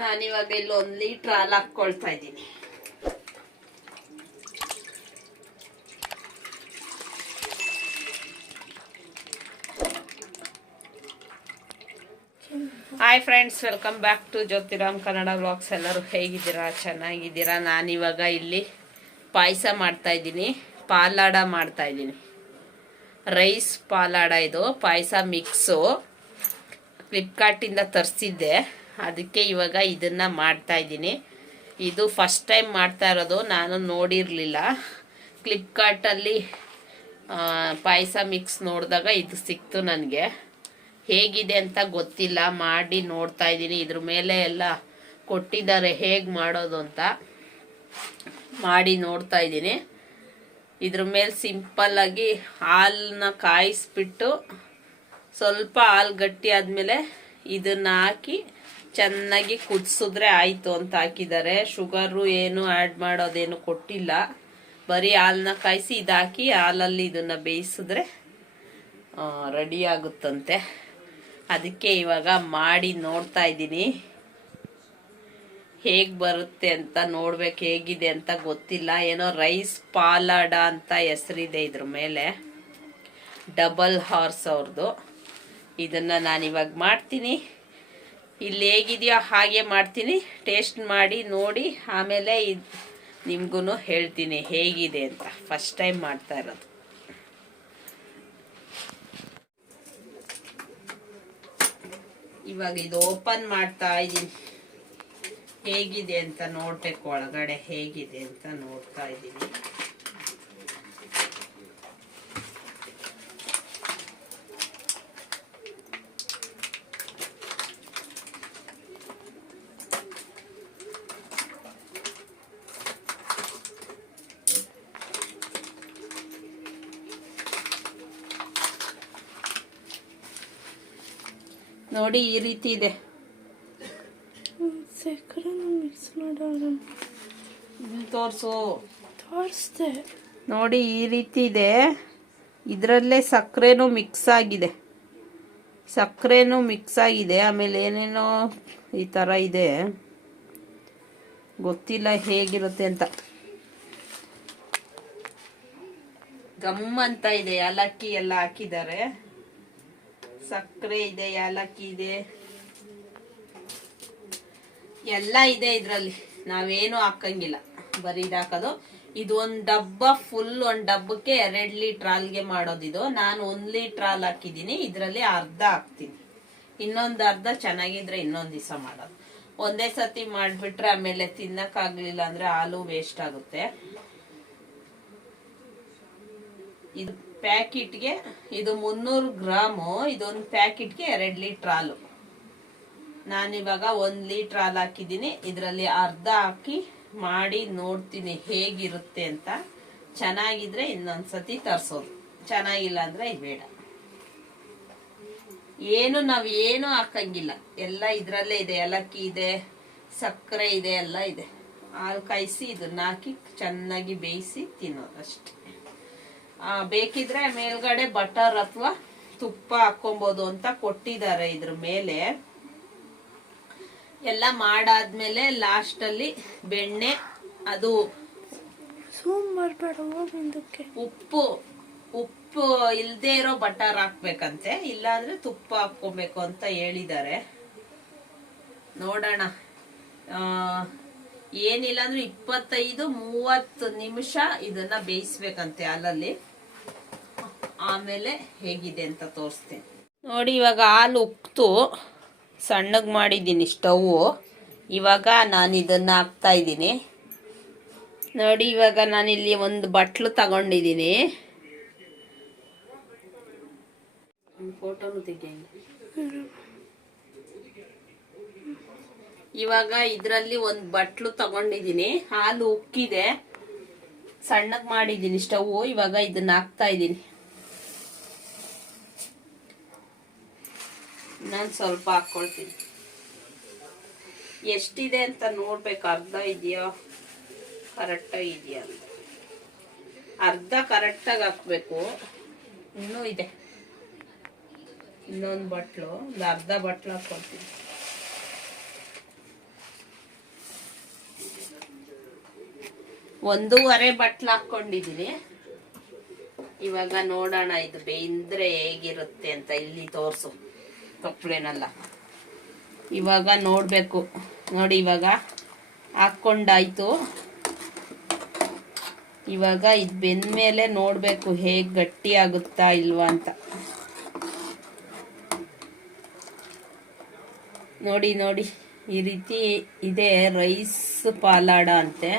ನಾನಿವಾಗ ಲೀಟ್ರ್ ಹಾಲು ಹಾಕ್ಕೊಳ್ತಾ ಇದ್ದೀನಿ. Hi friends welcome back to Jyotiram Kannada vlogs ಎಲ್ಲರೂ ಹೇಗಿದ್ದೀರಾ? ಚೆನ್ನಾಗಿದ್ದೀರಾ? ನಾನಿವಾಗ ಇಲ್ಲಿ ಪಾಯಸ ಮಾಡ್ತಾ ಇದ್ದೀನಿ. ಪಾಲಾಡ ಮಾಡ್ತಾ ಇದ್ದೀನಿ. ರೈಸ್ ಪಾಲಾಡ ಇದು. ಪಾಯಸ ಮಿಕ್ಸು ಫ್ಲಿಪ್ಕಾರ್ಟಿಂದ ತರಿಸಿದ್ದೆ. ಅದಕ್ಕೆ ಇವಾಗ ಇದನ್ನು ಮಾಡ್ತಾ ಇದ್ದೀನಿ. ಇದು ಫಸ್ಟ್ ಟೈಮ್ ಮಾಡ್ತಾ ಇರೋದು, ನಾನು ನೋಡಿರಲಿಲ್ಲ. ಫ್ಲಿಪ್ಕಾರ್ಟಲ್ಲಿ ಪಾಯಸ ಮಿಕ್ಸ್ ನೋಡಿದಾಗ ಇದು ಸಿಕ್ತು ನನಗೆ. ಹೇಗಿದೆ ಅಂತ ಗೊತ್ತಿಲ್ಲ, ಮಾಡಿ ನೋಡ್ತಾ ಇದ್ದೀನಿ. ಇದ್ರ ಮೇಲೆ ಎಲ್ಲ ಕೊಟ್ಟಿದ್ದಾರೆ, ಹೇಗೆ ಮಾಡೋದು ಅಂತ ಮಾಡಿ ನೋಡ್ತಾ ಇದ್ದೀನಿ. ಇದ್ರ ಮೇಲೆ ಸಿಂಪಲ್ಲಾಗಿ ಹಾಲನ್ನ ಕಾಯಿಸ್ಬಿಟ್ಟು ಸ್ವಲ್ಪ ಹಾಲು ಗಟ್ಟಿ ಆದಮೇಲೆ ಇದನ್ನು ಹಾಕಿ ಚೆನ್ನಾಗಿ ಕುದಿಸಿದ್ರೆ ಆಯಿತು ಅಂತ ಹಾಕಿದ್ದಾರೆ. ಶುಗರು ಏನು ಆ್ಯಡ್ ಮಾಡೋದೇನು ಕೊಟ್ಟಿಲ್ಲ. ಬರೀ ಹಾಲನ್ನ ಕಾಯಿಸಿ ಇದಾಕಿ ಹಾಲಲ್ಲಿ ಇದನ್ನು ಬೇಯಿಸಿದ್ರೆ ರೆಡಿ ಆಗುತ್ತಂತೆ. ಅದಕ್ಕೆ ಇವಾಗ ಮಾಡಿ ನೋಡ್ತಾ ಇದ್ದೀನಿ. ಹೇಗೆ ಬರುತ್ತೆ ಅಂತ ನೋಡ್ಬೇಕು, ಹೇಗಿದೆ ಅಂತ ಗೊತ್ತಿಲ್ಲ. ಏನೋ ರೈಸ್ ಪಾಲಾಡ ಅಂತ ಹೆಸರಿದೆ ಇದ್ರ ಮೇಲೆ. ಡಬಲ್ ಹಾರ್ಸ್ ಅವ್ರದ್ದು ಇದನ್ನು ನಾನಿವಾಗ ಮಾಡ್ತೀನಿ. ಇಲ್ಲಿ ಹೇಗಿದೆಯೋ ಹಾಗೆ ಮಾಡ್ತೀನಿ. ಟೇಸ್ಟ್ ಮಾಡಿ, ನೋಡಿ, ಆಮೇಲೆ ಇದು ನಿಮ್ಗೂ ಹೇಳ್ತೀನಿ ಹೇಗಿದೆ ಅಂತ. ಫಸ್ಟ್ ಟೈಮ್ ಮಾಡ್ತಾ ಇರೋದು. ಇವಾಗ ಇದು ಓಪನ್ ಮಾಡ್ತಾ ಇದ್ದೀನಿ. ಹೇಗಿದೆ ಅಂತ ನೋಡ್ಬೇಕು ಒಳಗಡೆ ಹೇಗಿದೆ ಅಂತ ನೋಡ್ತಾ ಇದ್ದೀನಿ. ನೋಡಿ ಈ ರೀತಿ ಇದೆ. ತೋರ್ಸು ಮಿಕ್ಸ್ ಮಾಡೋಣ. ತೋರಿಸು. ತೋರಿಸ್ದೆ. ನೋಡಿ ಈ ರೀತಿ ಇದೆ. ಇದರಲ್ಲೇ ಸಕ್ಕರೆನೂ ಮಿಕ್ಸ್ ಆಗಿದೆ. ಸಕ್ಕರೆನೂ ಮಿಕ್ಸ್ ಆಗಿದೆ. ಆಮೇಲೆ ಏನೇನೋ ಈ ಥರ ಇದೆ. ಗೊತ್ತಿಲ್ಲ ಹೇಗಿರುತ್ತೆ ಅಂತ. ಗಮ್ ಅಂತ ಇದೆ. ಏಲಕ್ಕಿ ಎಲ್ಲ ಹಾಕಿದ್ದಾರೆ. ಸಕ್ಕರೆ ಇದೆ ಏಲಕ್ಕಿ ಇದೆ. ಎಲ್ಲ ಇದೆ ಇದರಲ್ಲಿ. ನಾವೇನು ಹಾಕಂಗಿಲ್ಲ. ಬರೀ ಇದಾಕೋದು ಇದು ಒಂದು ಡಬ್ಬ ಫುಲ್ ಒಂದು ಡಬ್ಬಕ್ಕೆ ಎರಡು ಲೀಟರ್ ಹಾಲ್ಗೆ ಮಾಡೋದಿದು ನಾನು ಒಂದ್ ಲೀಟರ್ ಹಾಲ್ ಹಾಕಿದೀನಿ ಇದರಲ್ಲಿ ಅರ್ಧ ಹಾಕ್ತೀನಿ. ಇನ್ನೊಂದು ಅರ್ಧ ಚೆನ್ನಾಗಿದ್ರೆ ಇನ್ನೊಂದು ದಿವಸ ಮಾಡೋದು. ಒಂದೇ ಸತಿ ಮಾಡಿಬಿಟ್ರೆ ಆಮೇಲೆ ತಿನ್ನಕ್ ಅಂದರೆ ಅಂದ್ರೆ ಹಾಲು ವೇಸ್ಟ್ ಆಗುತ್ತೆ. ಇದು ಪ್ಯಾಕೆಟ್ಗೆ ಇದು ಮುನ್ನೂರು ಗ್ರಾಮು, ಇದೊಂದು ಪ್ಯಾಕೆಟ್ಗೆ ಎರಡು ಲೀಟ್ರ್ ಹಾಲು. ನಾನಿವಾಗ ಒಂದು ಲೀಟ್ರ್ ಹಾಲು ಹಾಕಿದ್ದೀನಿ. ಇದರಲ್ಲಿ ಅರ್ಧ ಹಾಕಿ ಮಾಡಿ ನೋಡ್ತೀನಿ ಹೇಗಿರುತ್ತೆ ಅಂತ. ಚೆನ್ನಾಗಿದ್ರೆ ಇನ್ನೊಂದು ಸತಿ ತರಿಸೋದು. ಚೆನ್ನಾಗಿಲ್ಲ ಅಂದರೆ ಬೇಡ. ಏನು, ನಾವು ಏನು ಹಾಕಂಗಿಲ್ಲ. ಎಲ್ಲ ಇದರಲ್ಲೇ ಇದೆ. ಏಲಕ್ಕಿ ಇದೆ, ಸಕ್ಕರೆ ಇದೆ, ಎಲ್ಲ ಇದೆ. ಹಾಲು ಕಾಯಿಸಿ ಇದನ್ನ ಹಾಕಿ ಚೆನ್ನಾಗಿ ಬೇಯಿಸಿ ತಿನ್ನೋದು ಅಷ್ಟೇ. ಬೇಕಿದ್ರೆ ಮೇಲ್ಗಡೆ ಬಟರ್ ಅಥವಾ ತುಪ್ಪ ಹಾಕೊಬೋದು ಅಂತ ಕೊಟ್ಟಿದ್ದಾರೆ ಇದ್ರ ಮೇಲೆ. ಎಲ್ಲ ಮಾಡಾದ್ಮೇಲೆ ಲಾಸ್ಟ್ ಅಲ್ಲಿ ಬೆಣ್ಣೆ ಅದು ಉಪ್ಪು ಉಪ್ಪು ಇಲ್ದೇ ಇರೋ ಬಟರ್ ಹಾಕ್ಬೇಕಂತೆ ಇಲ್ಲಾಂದ್ರೆ ತುಪ್ಪ ಹಾಕ್ಕೊಬೇಕು ಅಂತ ಹೇಳಿದ್ದಾರೆ. ನೋಡೋಣ. ಆ, ಏನಿಲ್ಲ ಅಂದ್ರೆ ಇಪ್ಪತ್ತೈದು ಮೂವತ್ತು ನಿಮಿಷ ಇದನ್ನ ಬೇಯಿಸ್ಬೇಕಂತೆ ಹಾಲಲ್ಲಿ. ಆಮೇಲೆ ಹೇಗಿದೆ ಅಂತ ತೋರಿಸ್ತೀನಿ. ನೋಡಿ ಇವಾಗ ಹಾಲು ಉಕ್ತು. ಸಣ್ಣಗೆ ಮಾಡಿದ್ದೀನಿ ಸ್ಟವ್ವು ಇವಾಗ ನಾನು ಇದನ್ನು ಹಾಕ್ತಾ ಇದ್ದೀನಿ. ನೋಡಿ ಇವಾಗ ನಾನಿಲ್ಲಿ ಒಂದು ಬಟ್ಲು ತಗೊಂಡಿದ್ದೀನಿ. ಇವಾಗ ಇದರಲ್ಲಿ ಒಂದು ಬಟ್ಲು ತಗೊಂಡಿದ್ದೀನಿ. ಹಾಲು ಉಕ್ಕಿದೆ. ಸಣ್ಣಗೆ ಮಾಡಿದ್ದೀನಿ ಸ್ಟವ್. ಇವಾಗ ಇದನ್ನ ಹಾಕ್ತಾ ಇದ್ದೀನಿ. ನಾನು ಸ್ವಲ್ಪ ಹಾಕ್ಕೊಳ್ತೀನಿ ಎಷ್ಟಿದೆ ಅಂತ ನೋಡ್ಬೇಕು, ಅರ್ಧ ಇದೆಯೋ? ಕರೆಕ್ಟಾಗಿ ಇದೆಯಾ ಅಂತ. ಅರ್ಧ ಕರೆಕ್ಟಾಗಿ ಹಾಕ್ಬೇಕು. ಇನ್ನೂ ಇದೆ. ಇನ್ನೊಂದು ಬಟ್ಲು, ಒಂದು ಅರ್ಧ ಬಟ್ಲು ಹಾಕ್ಕೊಳ್ತೀನಿ ಒಂದೂವರೆ ಬಟ್ಲು ಹಾಕ್ಕೊಂಡಿದ್ದೀನಿ ಇವಾಗ ನೋಡೋಣ, ಇದು ಬೇಂದ್ರೆ ಹೇಗಿರುತ್ತೆ ಅಂತ ಇಲ್ಲಿ ತೋರಿಸು. ಕಪ್ಲೇನಲ್ಲ ಇವಾಗ ನೋಡಬೇಕು. ನೋಡಿ ಇವಾಗ ಹಾಕ್ಕೊಂಡಾಯ್ತು. ಇವಾಗ ಇದು ಬೆಂದ್ಮೇಲೆ ನೋಡಬೇಕು ಹೇಗೆ ಗಟ್ಟಿ ಆಗುತ್ತಾ ಇಲ್ವಾ ಅಂತ. ನೋಡಿ ನೋಡಿ, ಈ ರೀತಿ ಇದೆ ರೈಸ್ ಪಾಲಾಡ ಅಂತೆ.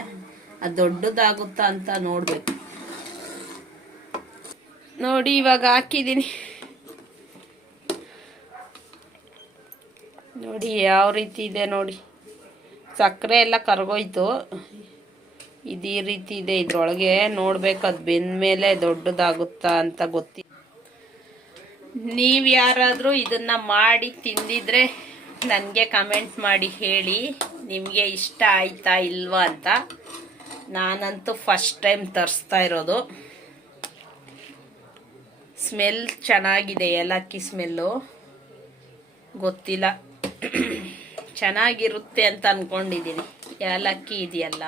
ಅದು ದೊಡ್ಡದಾಗುತ್ತಾ ಅಂತ ನೋಡಬೇಕು. ನೋಡಿ, ಇವಾಗ ಹಾಕಿದ್ದೀನಿ ನೋಡಿ ಯಾವ ರೀತಿ ಇದೆ ನೋಡಿ. ಸಕ್ಕರೆ ಎಲ್ಲ ಕರಗೋಯ್ತು. ಇದು ಈ ರೀತಿ ಇದೆ. ಇದ್ರೊಳಗೆ ನೋಡ್ಬೇಕು, ಅದು ಬೆಂದ್ಮೇಲೆ ದೊಡ್ಡದಾಗುತ್ತಾ ಅಂತ ಗೊತ್ತಿ ನೀವು ಯಾರಾದರೂ ಇದನ್ನ ಮಾಡಿ ತಿಂದಿದ್ರೆ ನನಗೆ ಕಮೆಂಟ್ ಮಾಡಿ ಹೇಳಿ. ನಿಮಗೆ ಇಷ್ಟ ಆಯ್ತಾ ಇಲ್ವಾ ಅಂತ. ನಾನಂತೂ ಫಸ್ಟ್ ಟೈಮ್ ತರಿಸ್ತಾ ಇರೋದು. ಸ್ಮೆಲ್ ಚೆನ್ನಾಗಿದೆ, ಏಲಕ್ಕಿ ಸ್ಮೆಲ್ಲು ಗೊತ್ತಿಲ್ಲ. ಚೆನ್ನಾಗಿರುತ್ತೆ ಅಂತ ಅನ್ಕೊಂಡಿದ್ದೀನಿ ಏಲಕ್ಕಿ ಇದೆಯಲ್ಲ?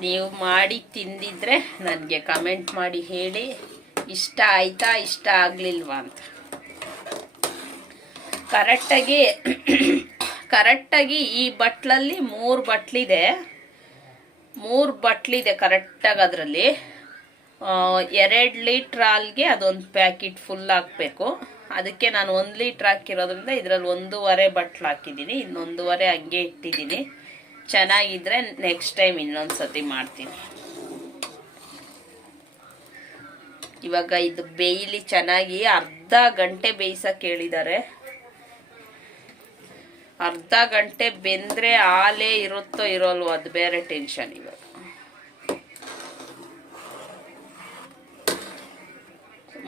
ನೀವು ಮಾಡಿ ತಿಂದಿದ್ರೆ ನನಗೆ ಕಮೆಂಟ್ ಮಾಡಿ ಹೇಳಿ. ಇಷ್ಟ ಆಯ್ತಾ, ಇಷ್ಟ ಆಗಲಿಲ್ವಾ ಅಂತ. ಕರೆಕ್ಟಾಗಿ ಕರೆಕ್ಟಾಗಿ ಈ ಬಟ್ಲಲ್ಲಿ ಮೂರು ಬಟ್ಲಿದೆ. ಮೂರು ಬಟ್ಲಿದೆ ಕರೆಕ್ಟಾಗಿ ಅದರಲ್ಲಿ. ಎರಡು ಲೀಟ್ರ್ ಹಾಲ್ಗೆ ಅದೊಂದು ಪ್ಯಾಕೆಟ್ ಫುಲ್ ಹಾಕಬೇಕು. ಅದಕ್ಕೆ ನಾನು ಒಂದು ಲೀಟ್ರ್ ಹಾಕಿರೋದ್ರಿಂದ ಇದರಲ್ಲಿ ಒಂದೂವರೆ ಬಟ್ಲು ಹಾಕಿದ್ದೀನಿ. ಇನ್ನೊಂದೂವರೆ ಹಂಗೆ ಇಟ್ಟಿದ್ದೀನಿ. ಚೆನ್ನಾಗಿದ್ರೆ ನೆಕ್ಸ್ಟ್ ಟೈಮ್ ಇನ್ನೊಂದು ಸತಿ ಮಾಡ್ತೀನಿ. ಇವಾಗ ಇದು ಬೇಯ್ಲಿ ಚೆನ್ನಾಗಿ ಅರ್ಧ ಗಂಟೆ ಬೇಯಿಸಕ್ಕೆ ಹೇಳಿದ್ದಾರೆ. ಅರ್ಧ ಗಂಟೆ ಬೆಂದರೆ ಹಾಲೇ ಇರುತ್ತೋ ಇರೋಲ್ವೋ, ಅದು ಬೇರೆ ಟೆನ್ಷನ್ ಇವಾಗ.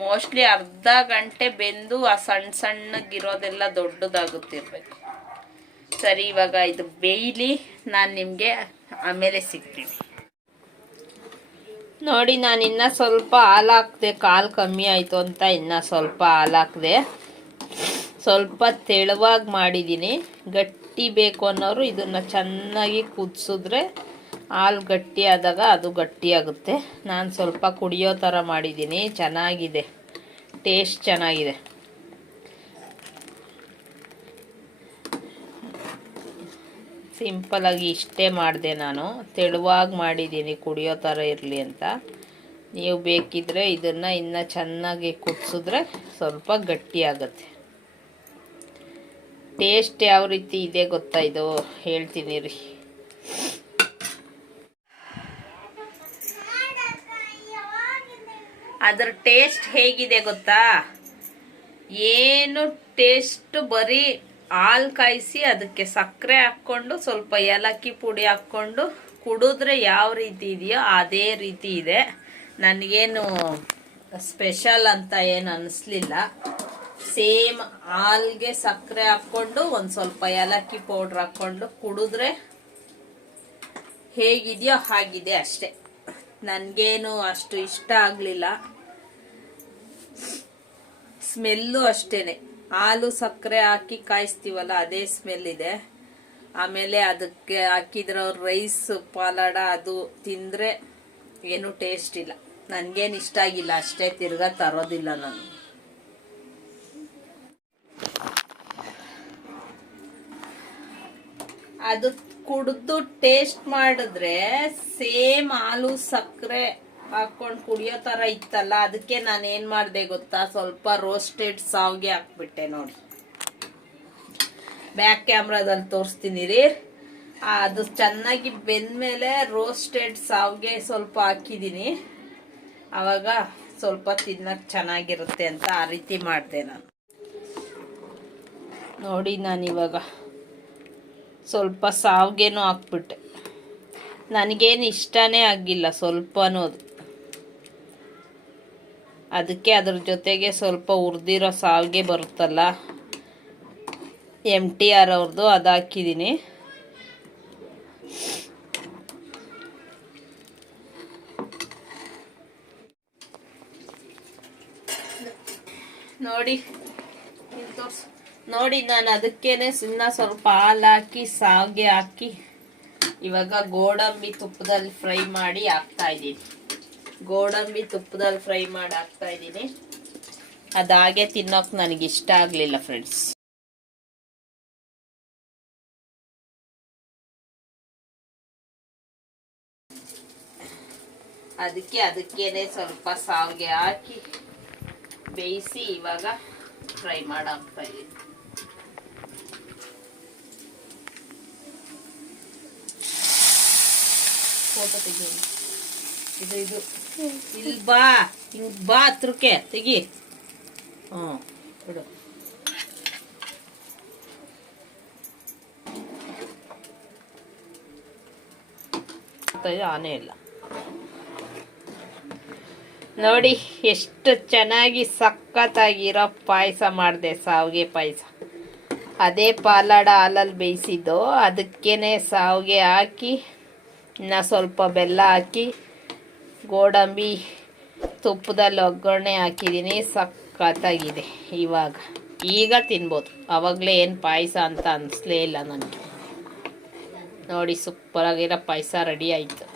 ಮೋಸ್ಟ್ಲಿ ಅರ್ಧ ಗಂಟೆ ಬೆಂದು ಆ ಸಣ್ಣ ಸಣ್ಣಗಿರೋದೆಲ್ಲ ದೊಡ್ಡದಾಗುತ್ತಿರ್ಬೇಕು. ಸರಿ, ಇವಾಗ ಇದು ಬೇಯ್ಲಿ ನಾನು ನಿಮಗೆ ಆಮೇಲೆ ಸಿಗ್ತೀನಿ. ನೋಡಿ, ನಾನು ಇನ್ನ ಸ್ವಲ್ಪ ಹಾಲು ಹಾಕ್ದೆ, ಕಾಲು ಕಮ್ಮಿ ಆಯಿತು ಅಂತ ಇನ್ನ ಸ್ವಲ್ಪ ಹಾಲು ಹಾಕ್ದೆ. ಸ್ವಲ್ಪ ತೆಳುವಾಗಿ ಮಾಡಿದ್ದೀನಿ. ಗಟ್ಟಿ ಬೇಕು ಅನ್ನೋರು ಇದನ್ನು ಚೆನ್ನಾಗಿ ಕುದಿಸಿದ್ರೆ ಹಾಲು ಗಟ್ಟಿಯಾದಾಗ ಅದು ಗಟ್ಟಿಯಾಗುತ್ತೆ ನಾನು ಸ್ವಲ್ಪ ಕುಡಿಯೋ ಥರ ಮಾಡಿದ್ದೀನಿ. ಚೆನ್ನಾಗಿದೆ. ಟೇಸ್ಟ್ ಚೆನ್ನಾಗಿದೆ. ಸಿಂಪಲಾಗಿ ಇಷ್ಟೇ ಮಾಡಿದೆ ನಾನು. ತೆಳುವಾಗಿ ಮಾಡಿದ್ದೀನಿ ಕುಡಿಯೋ ಥರ ಇರಲಿ ಅಂತ. ನೀವು ಬೇಕಿದ್ರೆ ಇದನ್ನು ಇನ್ನು ಚೆನ್ನಾಗಿ ಕುದಿಸಿದ್ರೆ ಸ್ವಲ್ಪ ಗಟ್ಟಿ ಆಗುತ್ತೆ. ಟೇಸ್ಟ್ ಯಾವ ರೀತಿ ಇದೆ ಗೊತ್ತಾ ಹೇಳ್ತೀನಿ ರೀ ಅದರ ಟೇಸ್ಟ್ ಹೇಗಿದೆ ಗೊತ್ತಾ? ಏನು ಟೇಸ್ಟ್ ಬರೀ ಹಾಲು ಕಾಯಿಸಿ ಅದಕ್ಕೆ ಸಕ್ಕರೆ ಹಾಕ್ಕೊಂಡು, ಸ್ವಲ್ಪ ಏಲಕ್ಕಿ ಪುಡಿ ಹಾಕ್ಕೊಂಡು ಕುಡಿದ್ರೆ ಯಾವ ರೀತಿ ಇದೆಯೋ ಅದೇ ರೀತಿ ಇದೆ. ನನಗೇನು ಸ್ಪೆಷಲ್ ಅಂತ ಏನು ಅನ್ನಿಸ್ಲಿಲ್ಲ ಸೇಮ್ ಹಾಲ್ಗೆ ಸಕ್ಕರೆ ಹಾಕ್ಕೊಂಡು, ಒಂದು ಸ್ವಲ್ಪ ಏಲಕ್ಕಿ ಪೌಡ್ರ್ ಹಾಕ್ಕೊಂಡು ಕುಡಿದ್ರೆ ಹೇಗಿದೆಯೋ ಹಾಗಿದೆ ಅಷ್ಟೆ. ನನಗೇನು ಅಷ್ಟು ಇಷ್ಟ ಆಗಲಿಲ್ಲ. ಸ್ಮೆಲ್ಲು ಅಷ್ಟೇನೆ. ಹಾಲು ಸಕ್ಕರೆ ಹಾಕಿ ಕಾಯಿಸ್ತೀವಲ್ಲ, ಅದೇ ಸ್ಮೆಲ್ ಇದೆ. ಆಮೇಲೆ ಅದಕ್ಕೆ ಹಾಕಿದ್ರೋ ರೈಸ್, ಪಾಲಾಡ ಅದು ತಿಂದರೆ ಏನು ಟೇಸ್ಟ್ ಇಲ್ಲ. ನನಗೇನು ಇಷ್ಟ ಆಗಿಲ್ಲ, ಅಷ್ಟೇ ತಿರ್ಗಾ ತರೋದಿಲ್ಲ ನಾನು. ಅದು ಕುಡಿದು ಟೇಸ್ಟ್ ಮಾಡಿದ್ರೆ ಸೇಮ್ ಹಾಲು ಸಕ್ಕರೆ ಹಾಕೊಂಡು ಕುಡಿಯೋ ತರ ಇತ್ತಲ್ಲ, ಅದಕ್ಕೆ ನಾನು ಏನ್ ಮಾಡಿದೆ ಗೊತ್ತಾ? ಸ್ವಲ್ಪ ರೋಸ್ಟೆಡ್ ಸಾವ್ಗೆ ಹಾಕ್ಬಿಟ್ಟೆ ನೋಡಿ. ಬ್ಯಾಕ್ ಕ್ಯಾಮ್ರಾದಲ್ಲಿ ತೋರಿಸ್ತೀನಿ ರೀ. ಅದು ಚೆನ್ನಾಗಿ ಬೆಂದ್ಮೇಲೆ ರೋಸ್ಟೆಡ್ ಸಾವ್ಗೆ ಸ್ವಲ್ಪ ಹಾಕಿದ್ದೀನಿ ಅವಾಗ ಸ್ವಲ್ಪ ತಿನ್ನಕ್ ಚೆನ್ನಾಗಿರುತ್ತೆ ಅಂತ ಆ ರೀತಿ ಮಾಡಿದೆ ನಾನು. ನೋಡಿ ನಾನು ಇವಾಗ ಸ್ವಲ್ಪ ಸಾವ್ಗೆನೂ ಹಾಕ್ಬಿಟ್ಟೆ. ನನಗೇನು ಇಷ್ಟನೇ ಆಗಿಲ್ಲ ಸ್ವಲ್ಪನೂ ಅದು. ಅದಕ್ಕೆ ಅದ್ರ ಜೊತೆಗೆ ಸ್ವಲ್ಪ ಹುರಿದಿರೋ ಸಾವಿಗೆ ಬರುತ್ತಲ್ಲ? ಎಂ ಟಿ ಆರ್ ಅವ್ರದ್ದು ಅದು ಹಾಕಿದ್ದೀನಿ. ನೋಡಿ ನೋಡಿ, ನಾನು ಅದಕ್ಕೇನೆ ಸುಮ್ಮನೆ ಸ್ವಲ್ಪ ಹಾಲು ಹಾಕಿ ಸಾವಿಗೆ ಹಾಕಿ ಇವಾಗ ಗೋಡಂಬಿ ತುಪ್ಪದಲ್ಲಿ ಫ್ರೈ ಮಾಡಿ ಹಾಕ್ತಾ ಇದ್ದೀನಿ. ಗೋಡಂಬಿ ತುಪ್ಪದಲ್ಲಿ ಫ್ರೈ ಮಾಡಿ ಹಾಕ್ತಾ ಇದ್ದೀನಿ. ಅದಾಗೆ ತಿನ್ನೋಕೆ ನನಗೆ ಇಷ್ಟ ಆಗಲಿಲ್ಲ ಫ್ರೆಂಡ್ಸ್ ಅದಕ್ಕೆ ಅದಕ್ಕೇನೆ ಸ್ವಲ್ಪ ಸಾವಿಗೆ ಹಾಕಿ ಬೇಯಿಸಿ ಇವಾಗ ಫ್ರೈ ಮಾಡಿ ಹಾಕ್ತಾ ಇದ್ದೀನಿ. ಫೋಟೋ ತೆಗಿ ಇದು ಇದು. ಇಲ್ಲಿ ಬಾ ಹಿಂಗ್ ಬಾ ಹತ್ರಕ್ಕೆ ತೆಗಿ. ಹ್ಞೂ ಬಿಡು ಆನೆ ಇಲ್ಲ. ನೋಡಿ, ಎಷ್ಟು ಚೆನ್ನಾಗಿ ಸಖತ್ತಾಗಿರೋ ಪಾಯಸ ಮಾಡಿದೆ, ಸಾವಿಗೆ ಪಾಯಸ. ಅದೇ ಪಾಲಾಡ ಹಾಲಲ್ಲಿ ಬೇಯಿಸಿದ್ದು ಅದಕ್ಕೇ ಸಾವಿಗೆ ಹಾಕಿ, ಇನ್ನು ಸ್ವಲ್ಪ ಬೆಲ್ಲ ಹಾಕಿ ಗೋಡಂಬಿ ತುಪ್ಪದಲ್ಲಿ ಒಗ್ಗರಣೆ ಹಾಕಿದ್ದೀನಿ, ಸಖತ್ತಾಗಿದೆ ಇವಾಗ. ಈಗ ತಿನ್ಬೋದು. ಆವಾಗಲೇ ಏನು ಪಾಯಸ ಅಂತ ಅನಿಸ್ಲೇ ಇಲ್ಲ ನನಗೆ. ನೋಡಿ, ಸೂಪರಾಗಿರೋ ಪಾಯಸ ರೆಡಿ ಆಯಿತು.